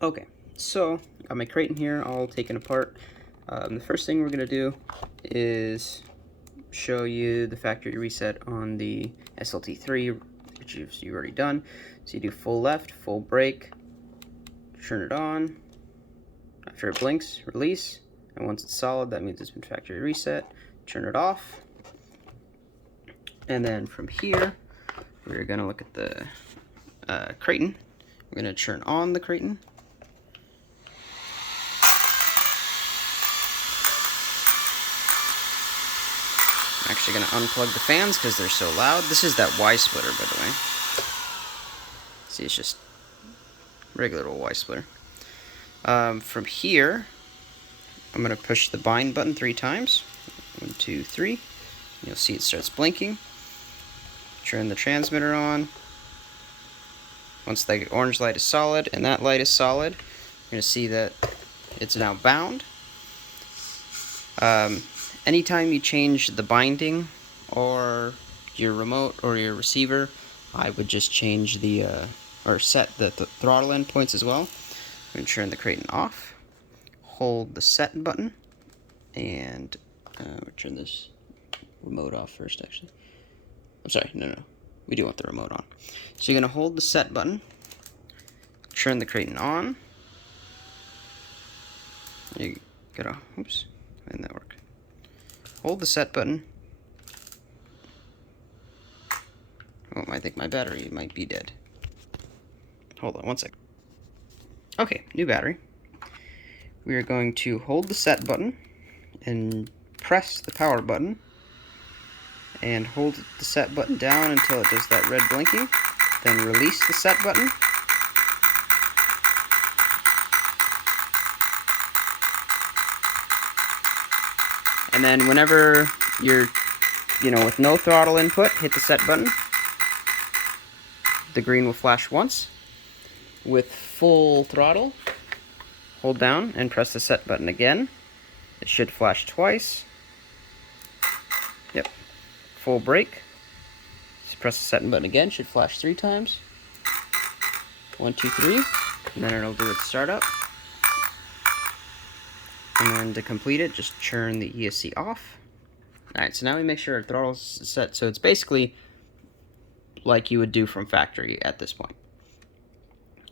Okay, so got my crate in here all taken apart. The first thing we're going to do is show you the factory reset on the SLT3, which you've already done. So you do full left, full brake, turn it on. After it blinks, release, and once it's solid, that means it's been factory reset. Turn it off. And then from here, we're going to look at the Kraton. We're going to turn on the Kraton. I'm actually going to unplug the fans because they're so loud. This is that Y splitter, by the way. See, it's just regular old Y splitter. From here, I'm going to push the bind button 3 times. 1, 2, 3. You'll see it starts blinking. Turn the transmitter on. Once the orange light is solid and that light is solid, you're going to see that it's now bound. Anytime you change the binding or your remote or your receiver, I would just change the or set the throttle end points as well. I'm going to turn the Kraton off, hold the set button, and we'll turn this remote off first, actually. I'm sorry, no, we do want the remote on. So you're going to hold the set button, turn the Kraton on. You gotta, oops, why didn't that work? Hold the set button. Oh, I think my battery might be dead. Hold on 1 sec. Okay, new battery. We are going to hold the set button and press the power button and hold the set button down until it does that red blinking. Then release the set button. And then whenever you're, with no throttle input, hit the set button. The green will flash once. With full throttle, hold down and press the set button again. It should flash twice. Yep. Full brake. Just press the set button again, should flash 3 times. 1, 2, 3. And then it'll do its startup. And then to complete it, just turn the ESC off. Alright, so now we make sure our throttle's set, so it's basically like you would do from factory at this point.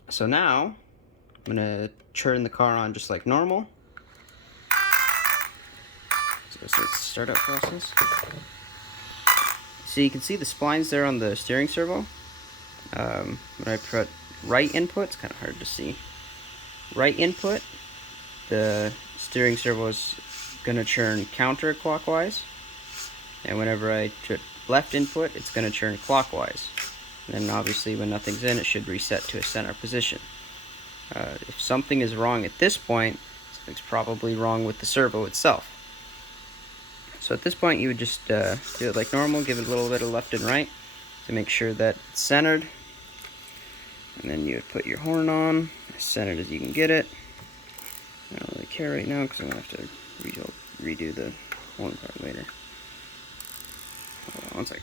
So now, I'm going to turn the car on just like normal. So it's the startup process. So you can see the splines there on the steering servo. When I put right input, it's kind of hard to see. Right input, the steering servo is going to turn counterclockwise. And whenever I put left input, it's going to turn clockwise. And then obviously when nothing's in, it should reset to a center position. If something is wrong at this point, something's probably wrong with the servo itself. So at this point you would just do it like normal, give it a little bit of left and right to make sure that it's centered. And then you would put your horn on, as centered as you can get it. I don't really care right now because I'm going to have to redo the horn part later. Hold on 1 second.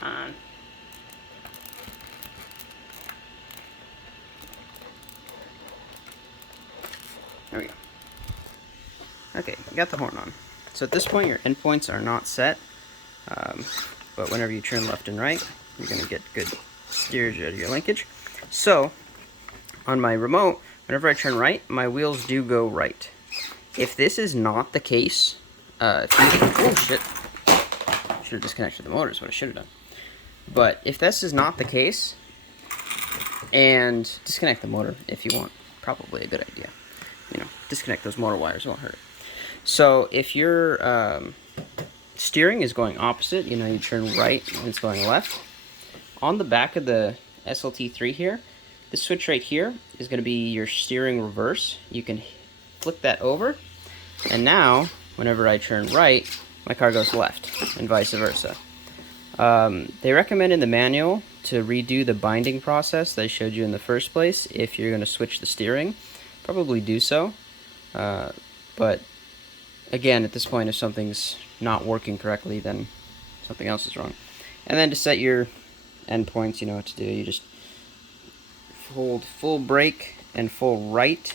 On. There we go. Okay, we got the horn on. So at this point your endpoints are not set, but whenever you turn left and right, you're going to get good steerage out of your linkage. So on my remote, whenever I turn right, my wheels do go right. If this is not the case, oh shit, should have disconnected the motor is what I should have done. But if this is not the case, and disconnect the motor if you want, probably a good idea. Disconnect those motor wires, won't hurt. So if your steering is going opposite, you turn right and it's going left. On the back of the SLT3 here, this switch right here is going to be your steering reverse. You can flip that over, and now whenever I turn right, my car goes left, and vice versa. They recommend in the manual to redo the binding process that I showed you in the first place if you're going to switch the steering. Probably do so. But again, at this point, if something's not working correctly, then something else is wrong. And then to set your endpoints, you know what to do. You just hold full brake and full right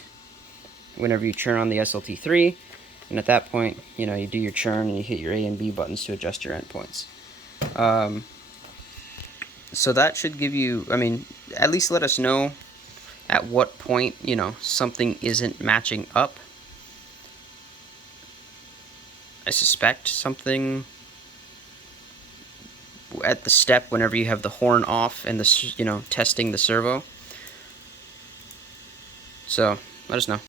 whenever you churn on the SLT3, and at that point, you know, you do your churn and you hit your A and B buttons to adjust your endpoints. So that should give you, I mean, at least let us know at what point, you know, something isn't matching up. I suspect something at the step whenever you have the horn off and the, you know, testing the servo. So let us know.